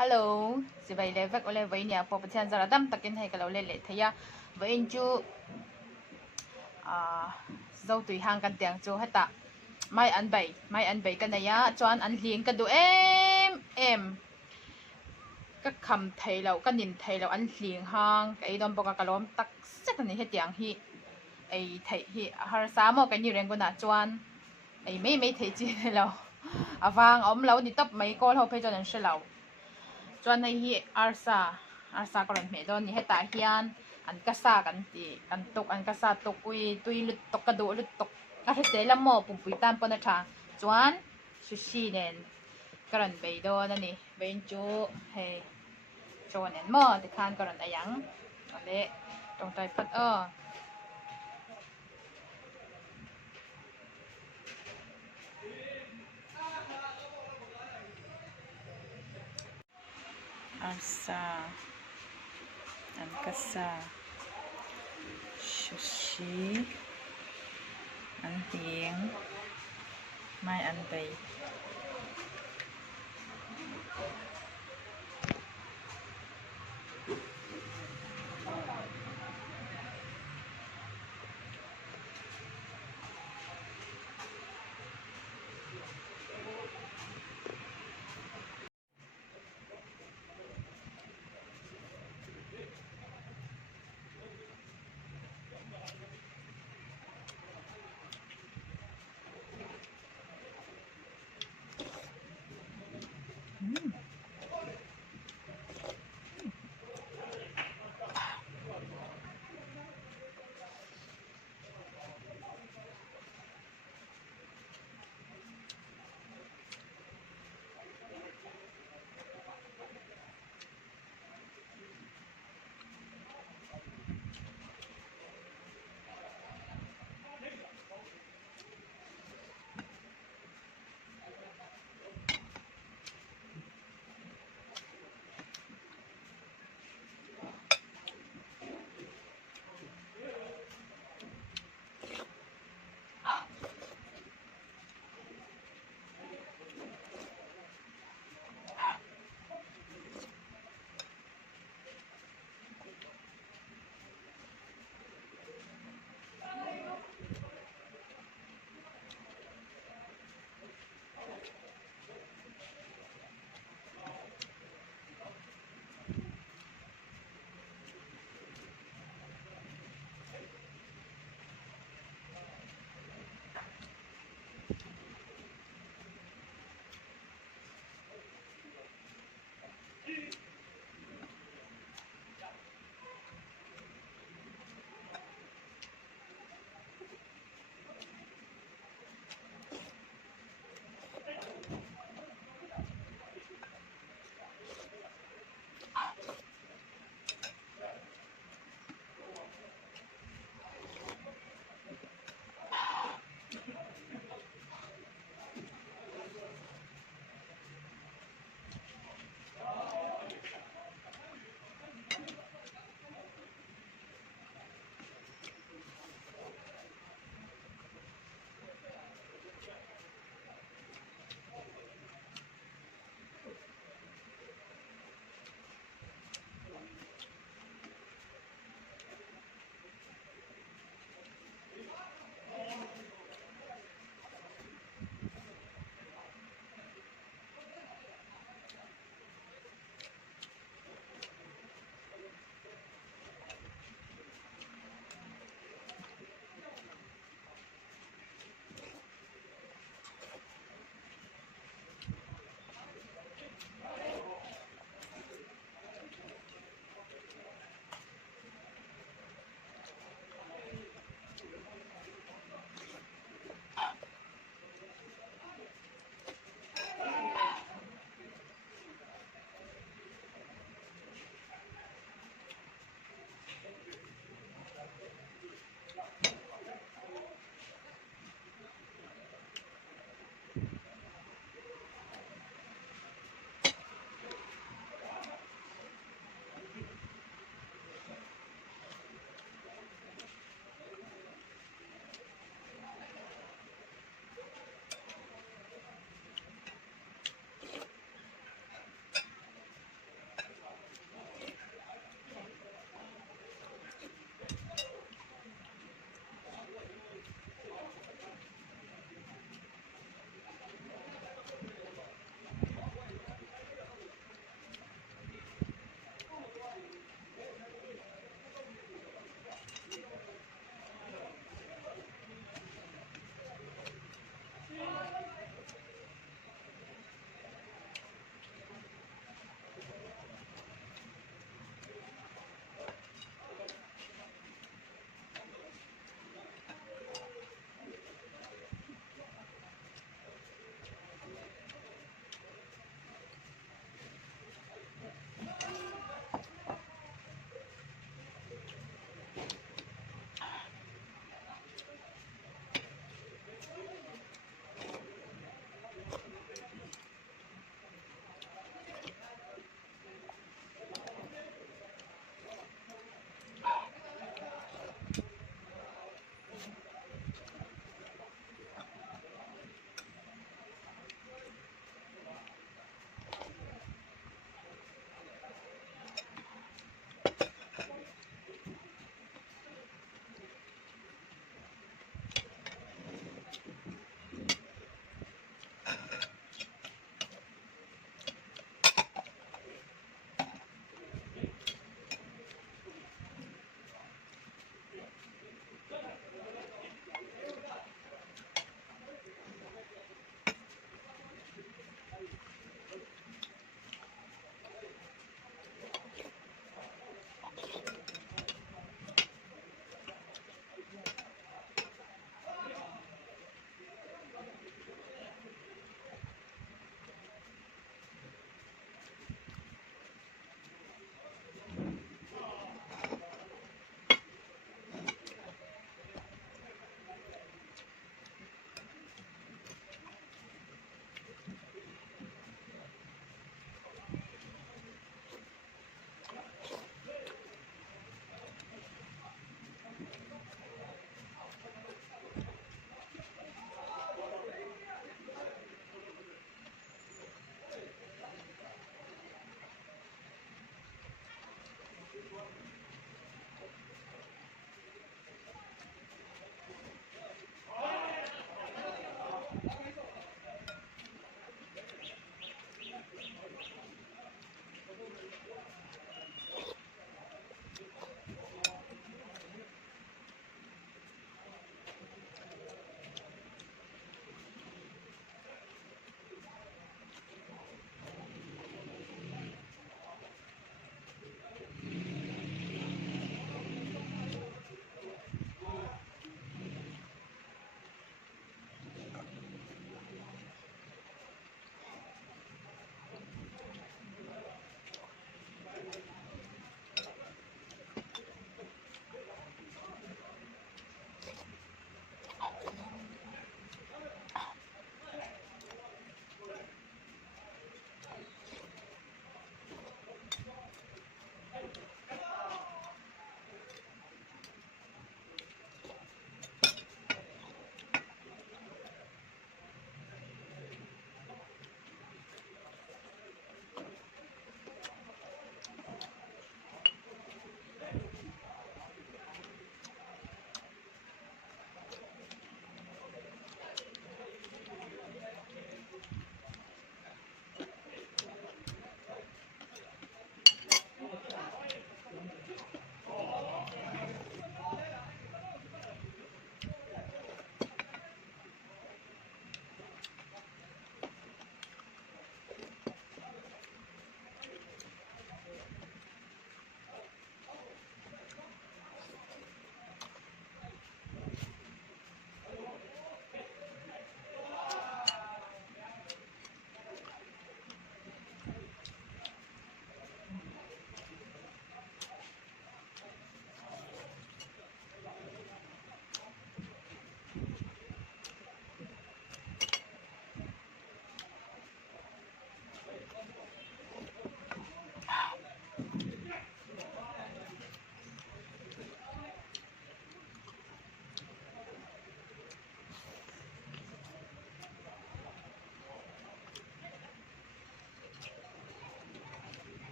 Hello, si bay le vek ole vai nia po pathian zara dam takin hai kalo le thaya vain chu zo tui hang kan tiang chu hata mai an bai kan ya chuan an hling ka du em ka kham thei lo ka nin thei lo an hling hang kai dom boka kalom tak set ani he tiang hi ai thei hi har sa mo ka ni reng ko na chuan ai mei thei chi lo awang om lo ni top mai kol ho pe chuan an she lo chuan hei hi arsa ko ran me don ni heta hian an kasa kan ti kan tok an kasa tok tui lut tok ka do lut tok a he se lam mo pui tam pon a tha chuan sushi nen karan bei don ani bein chu hei chuan en mo ti khan karan ayang ale tong tai phat arsa an kasa sushi an hling mai an bei